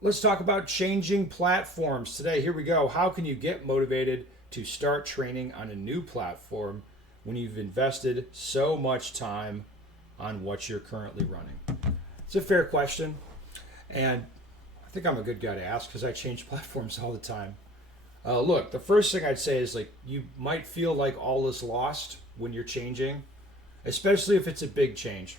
Let's talk about changing platforms today. Here we go. How can you get motivated to start training on a new platform when you've invested so much time on what you're currently running? It's a fair question, and I think I'm a good guy to ask because I change platforms all the time. Look, the first thing I'd say is like you might feel like all is lost when you're changing, especially if it's a big change.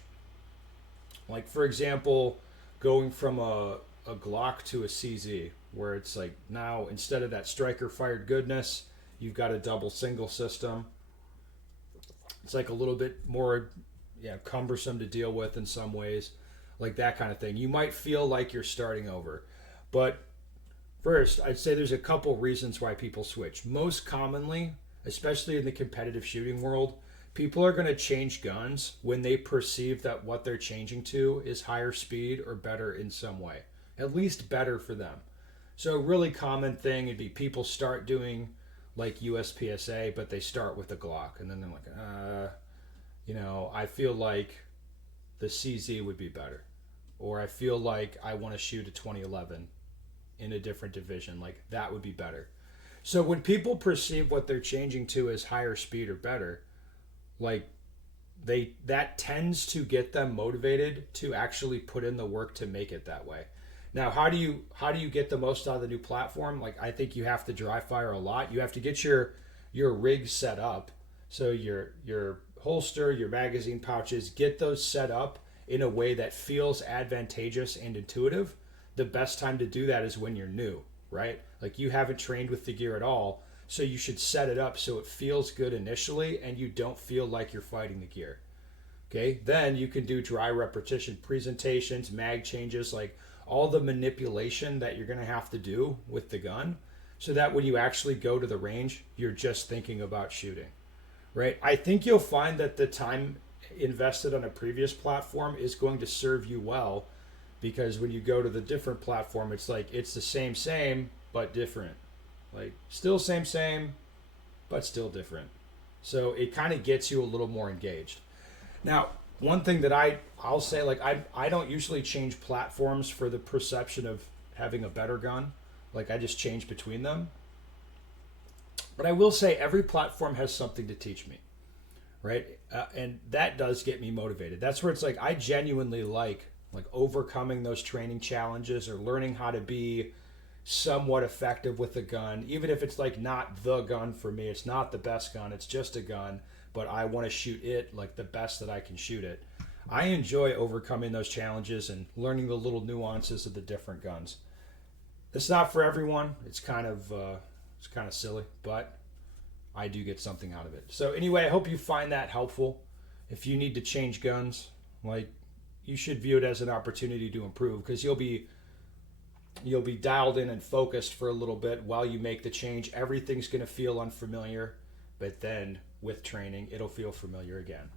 Like for example, going from a Glock to a CZ, where it's like now instead of that striker fired goodness, you've got a double single system. It's like a little bit more, yeah, cumbersome to deal with in some ways, like that kind of thing. You might feel like you're starting over, but first, I'd say there's a couple reasons why people switch. Most commonly, especially in the competitive shooting world, people are going to change guns when they perceive that what they're changing to is higher speed or better in some way, at least better for them. So, a really common thing would be people start doing like USPSA, but they start with a Glock, and then they're like, I feel like the CZ would be better, or I feel like I want to shoot a 2011 in a different division, like that would be better. So when people perceive what they're changing to as higher speed or better, like they that tends to get them motivated to actually put in the work to make it that way. Now, how do you get the most out of the new platform? Like I think you have to dry fire a lot. You have to get your rig set up. So your holster, your magazine pouches, get those set up in a way that feels advantageous and intuitive. The best time to do that is when you're new, right? Like you haven't trained with the gear at all, so you should set it up so it feels good initially and you don't feel like you're fighting the gear. Okay, then you can do dry repetition presentations, mag changes, like all the manipulation that you're going to have to do with the gun so that when you actually go to the range, you're just thinking about shooting, right? I think you'll find that the time invested on a previous platform is going to serve you well because when you go to the different platform, it's like it's the same, but different. Like still same, but still different. So it kind of gets you a little more engaged. Now, one thing that I'll say, like I don't usually change platforms for the perception of having a better gun. Like I just change between them. But I will say every platform has something to teach me, right? And that does get me motivated. That's where it's like I genuinely like overcoming those training challenges or learning how to be somewhat effective with a gun, even if it's like not the gun for me. It's not the best gun. It's just a gun, but I want to shoot it like the best that I can shoot it. I enjoy overcoming those challenges and learning the little nuances of the different guns. It's not for everyone. It's kind of silly, but I do get something out of it. So anyway, I hope you find that helpful. If you need to change guns, like you should view it as an opportunity to improve because you'll be dialed in and focused for a little bit while you make the change. Everything's going to feel unfamiliar, but then with training, it'll feel familiar again.